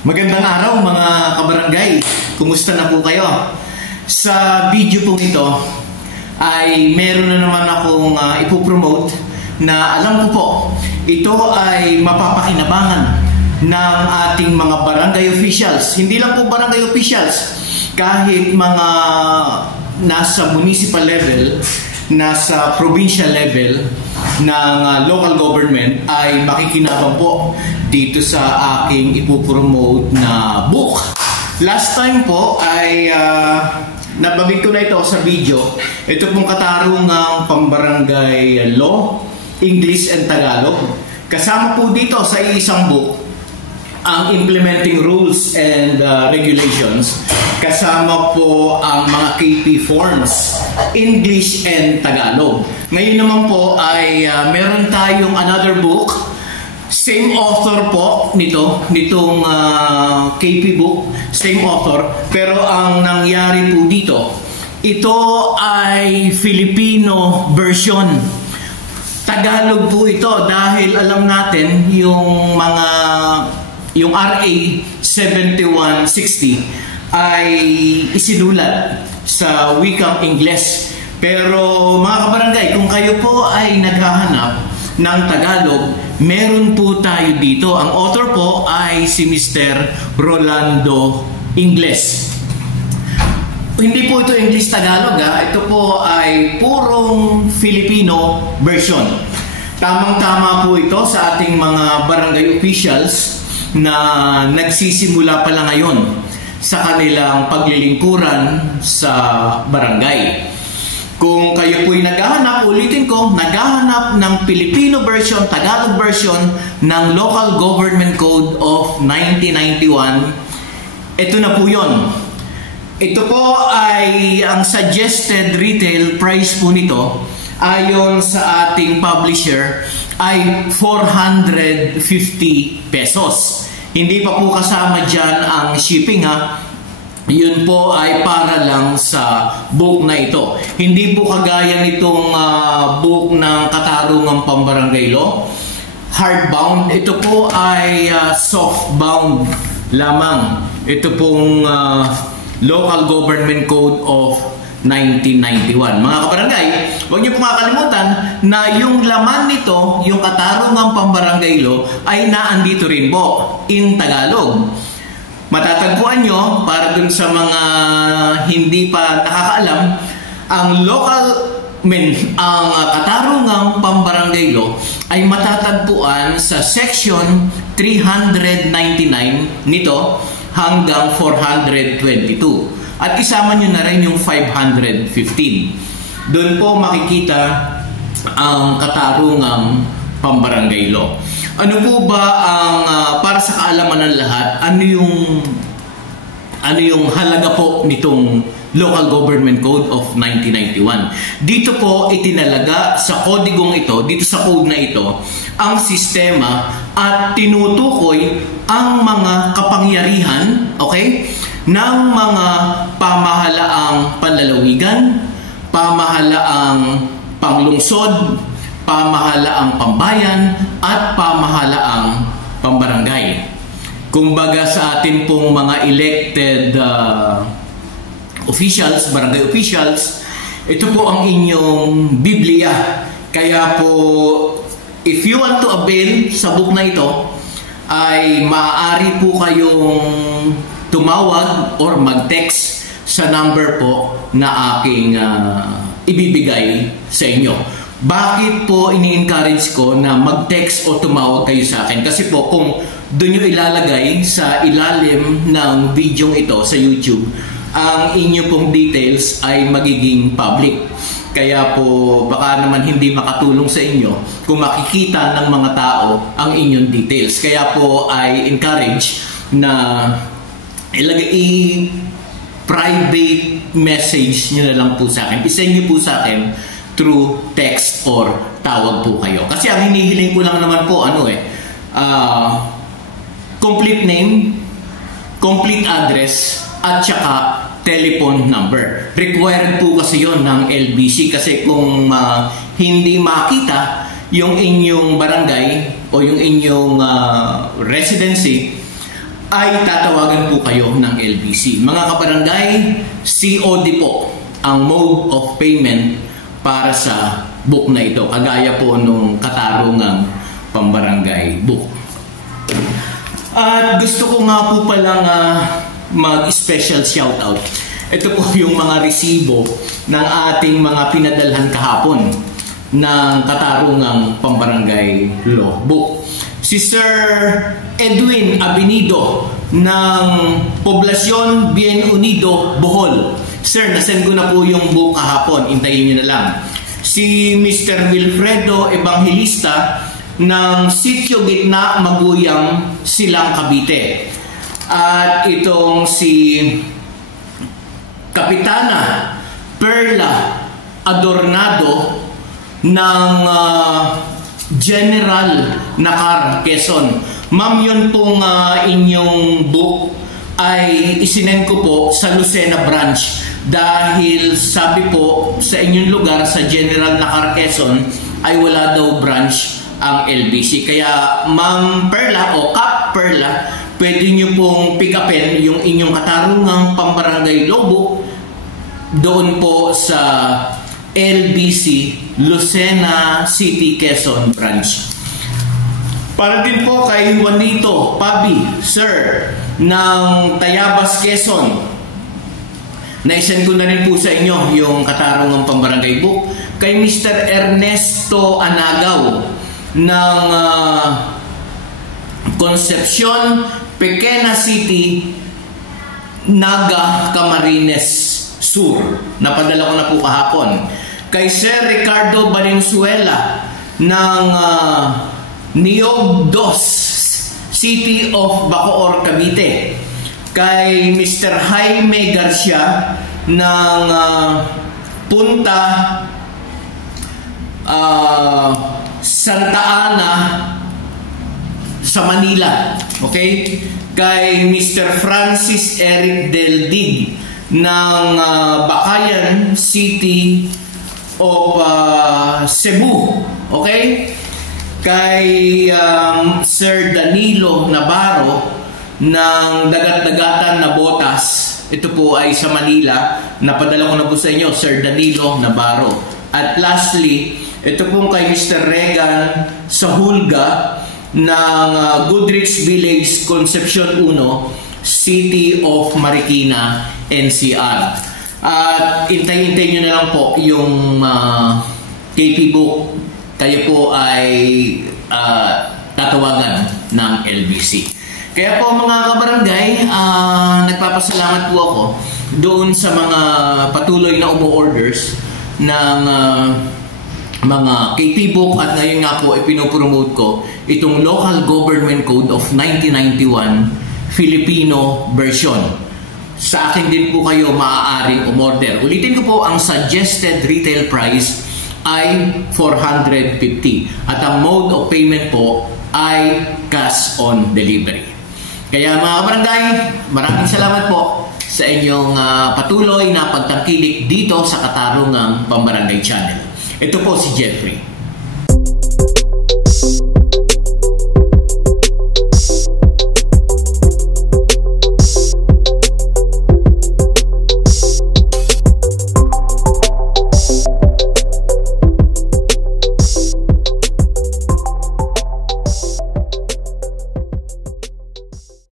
Magandang araw mga kabarangay. Kumusta na po kayo? Sa video pong ito ay meron na naman akong ipopromote na alam ko po, ito ay mapapakinabangan ng ating mga barangay officials. Hindi lang po barangay officials, kahit mga nasa municipal level, nasa provincial level ng local government ay makikinabang po dito sa aking ipopromote na book. Last time po ay nababig ko na ito sa video. Ito pong Katarungang Pambarangay Law, English and Tagalog. Kasama po dito sa isang book ang implementing rules and regulations. Kasama po ang mga KP forms, English and Tagalog. Ngayon naman po ay meron tayong another book. Same author po nitong KP book, same author. Pero ang nangyari po dito, ito ay Filipino version. Tagalog po ito dahil alam natin yung RA 7160 ay isinulat sa wikang Ingles. Pero mga kabarangay, kung kayo po ay naghahanap ng Tagalog, meron po tayo dito. Ang author po ay si Mr. Rolando Ingles. Hindi po ito English-Tagalog. Ito po ay purong Filipino version. Tamang-tama po ito sa ating mga barangay officials na nagsisimula pa lang ngayon sa kanilang paglilingkuran sa barangay. Kung kayo po'y naghahanap, ulitin ko, naghahanap ng Filipino version, Tagalog version ng Local Government Code of 1991, ito na po yun. Ito po ay ang suggested retail price po nito ayon sa ating publisher ay 450 pesos. Hindi pa po kasama dyan ang shipping Yun po ay para lang sa book na ito. Hindi po kagaya nitong book ng Katarungang Pambarangay Law, hardbound. Ito po ay softbound lamang. Ito pong Local Government Code of 1991. Mga kabarangay, huwag niyo po makakalimutan na yung laman nito, yung Katarungang Pambarangay Law, ay naandito rin po in Tagalog. Matatagpuan nyo, para dun sa mga hindi pa nakakaalam, ang Katarungang Pambarangay Law ay matatagpuan sa section 399 nito hanggang 422. At isama nyo na rin yung 515. Doon po makikita ang Katarungang Pambarangay Law. Ano po ba ang para sa kaalaman ng lahat, ano yung halaga po nitong Local Government Code of 1991? Dito po itinalaga sa kodigong ito, dito sa code na ito, ang sistema at tinutukoy ang mga kapangyarihan, okay, ng mga pamahalaang panlalawigan, pamahalaang panglungsod, pamahalaang pambayan, at pamahalaang pambarangay. Kumbaga sa atin pong mga elected officials, barangay officials, ito po ang inyong Biblia. Kaya po, if you want to avail sa book na ito, ay maaari po kayong tumawag or mag-text sa number po na aking ibibigay sa inyo. Bakit po ini-encourage ko na mag-text o tumawag kayo sa akin? Kasi po kung doon nyo ilalagay sa ilalim ng video ito sa YouTube, ang inyo pong details ay magiging public. Kaya po baka naman hindi makatulong sa inyo kung makikita ng mga tao ang inyong details. Kaya po I encourage na private message nyo na lang po sa akin. I-send nyo po sa akin through text or tawag po kayo. Kasi ang hinihiling ko lang naman po, complete name, complete address, at saka telephone number. Required po kasi yon ng LBC kasi kung hindi makita yung inyong barangay o yung inyong residency, ay tatawagan po kayo ng LBC. Mga kabarangay, COD po ang mode of payment para sa book na ito, kagaya po nung katarungang pambarangay book. At gusto ko nga po palang mag-special shoutout. Ito po yung mga resibo ng ating mga pinadalhan kahapon ng katarungang pambarangay law book. Si Sir Edwin Abinido ng Poblacion Bien Unido, Bohol. Sir, nasend ko na po yung book kahapon. Intayin nyo na lang. Si Mr. Wilfredo Evangelista ng Sitio Gitna, Maguyang, Silang, Cavite. At itong si Kapitana Perla Adornado ng General Nakar, Quezon. Ma'am, yun pong inyong book ay isinend ko po sa Lucena branch dahil sabi po sa inyong lugar sa General Nakar, Quezon ay wala daw branch ang LBC. Kaya Ma'am Perla o Kap Perla, pwede nyo pong pick upin yung inyong katarungang pambarangay law book doon po sa LBC Lucena City, Quezon branch. Para din po kay Juanito Pabi, Sir, ng Tayabas, Quezon. Naisend ko na rin po sa inyo yung katarungang pambarangay book. Kay Mr. Ernesto Anagaw ng Concepcion, Pequena City, Naga, Camarines Sur. Napadala ko na po kahapon. Kay Sir Ricardo Valenzuela ng Niog 2, City of Bacoor, Cavite. Kay Mr. Jaime Garcia ng Punta Santa Ana sa Manila. Okay? Kay Mr. Francis Eric Del Dig ng Bakayan City of Cebu. Okay? Kay Sir Danilo Navarro ng Dagat-Dagatan na Botas. Ito po ay sa Manila. Napadala ko na po sa inyo, Sir Danilo Navarro. At lastly, ito po kay Mr. Regan sa Hulga ng Goodrich Village, Concepcion 1, City of Marikina, NCR. At intay-intay nyo na lang po yung KP book. Kayo po ay tatawagan ng LBC. Kaya po mga kabarangay, nagpapasalamat po ako doon sa mga patuloy na umu-orders ng mga KP book, at ngayon nga po ipinopromote ko itong Local Government Code of 1991 Filipino version. Sa akin din po kayo maaaring umorder. Ulitin ko po, ang suggested retail price ay 450 at ang mode of payment po ay cash on delivery. Kaya mga kabarangay, maraming salamat po sa inyong patuloy na pagtangkilik dito sa Katarungang Pambarangay Channel. Ito po si Jeffrey.